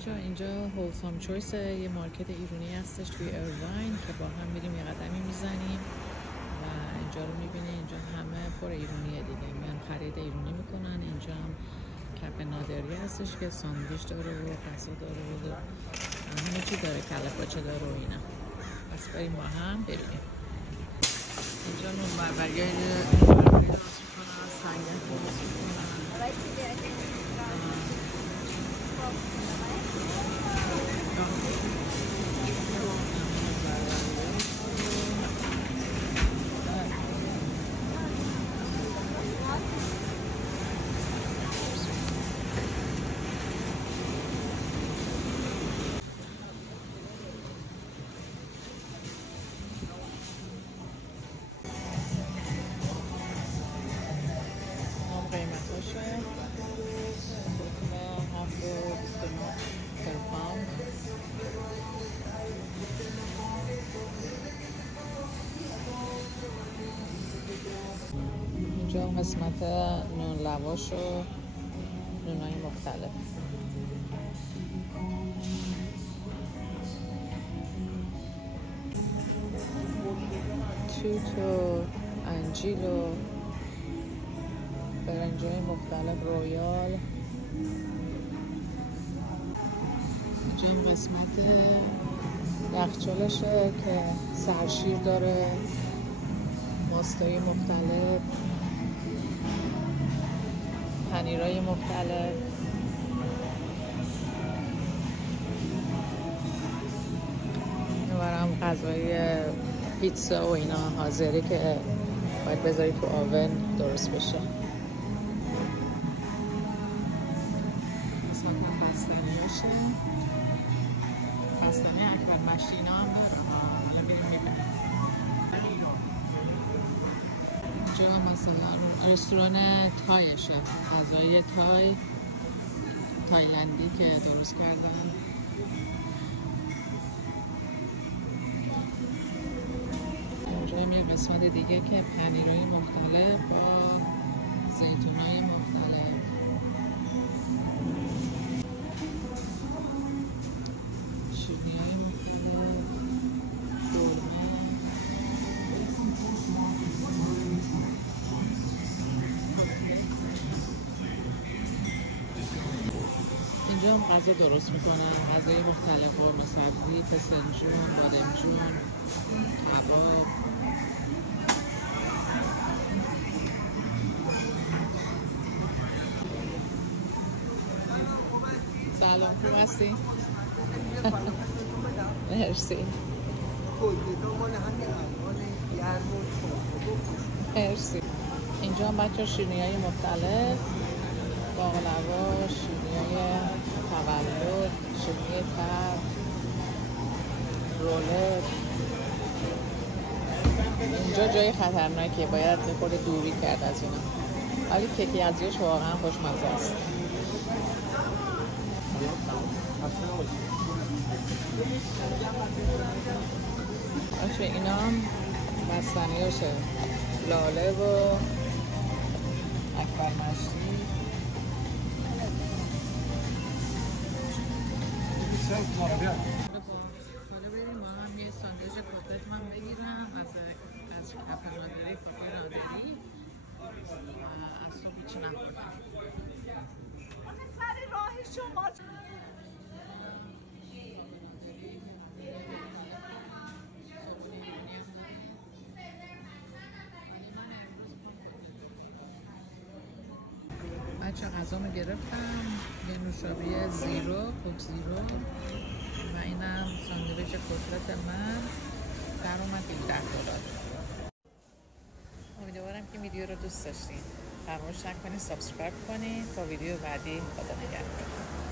بچه ها اینجا هولسام چویس، یه مارکت ایرانی هستش توی ایرواین که با هم میریم یه قدمی میزنیم و اینجا رو میبینی. اینجا همه پر ایرونیه دیگه، میان خرید ایرونی میکنن. اینجا هم کپ نادری هستش که ساندویچ داره و غذا داره و همه چی داره، کله پاچه داره و اینا. پس بریم با هم ببینیم. اینجا نون بربری های درست میکنن، سنگک درست میکنن. اینجا قسمت نون لواش و نونای مختلف. توت و انجیل و برنجای مختلف، رویال. اینجا قسمت یخچالشه که سرشیر داره، ماستای مختلف، پنیرای مختلف. برام غذای پیتزا و اینا حاضره که باید بذاری تو آون درست بشه. قسمت بستنی باشه، بستنی اکبر مشتی اینا هم داره. حالا بریم میبینیم. اینجا مثلا رستوران تایشه، غذای تایلندی که درست کردن. اینجا یه قسمت دیگه که پنیرهای مختلف با زیتونای مختلف. شیرینی‌های مختلف، دلمه. اینجا هم غذا درست میکنن، غذای مختلف، قرمه سبزی، فسنجون، بادمجون، کباب. سلام، خوب هستی؟ مرسی. مرسی. اینجا هم بچه شیرینی‌های مختلف، باقلوا، شیرینی‌های تولد، شیرینی تر، رولت. اینجا جای خطرناکیه، باید خود دوری کرد از اینا، ولی کیکی ازیش واقعا خوشمزه است. بچه اینا هم بستنیاشه، لاله و اکبر مشتی. حالا بریم با هم یه ساندویچ کتلت من بگیرم از کپ نادری، کافی نادری. از صبح هیچی نخوردم. سر راه شما بچه غذامو گرفتم، یه نوشابه زیرو، کوک زیرو و اینم ساندویچ کتلت من. در اومد $17. امیدوارم که ویدیو رو دوست داشتین. فراموش نکنید سابسکرایب کنید. تا ویدیو بعدی، خدا نگهدار.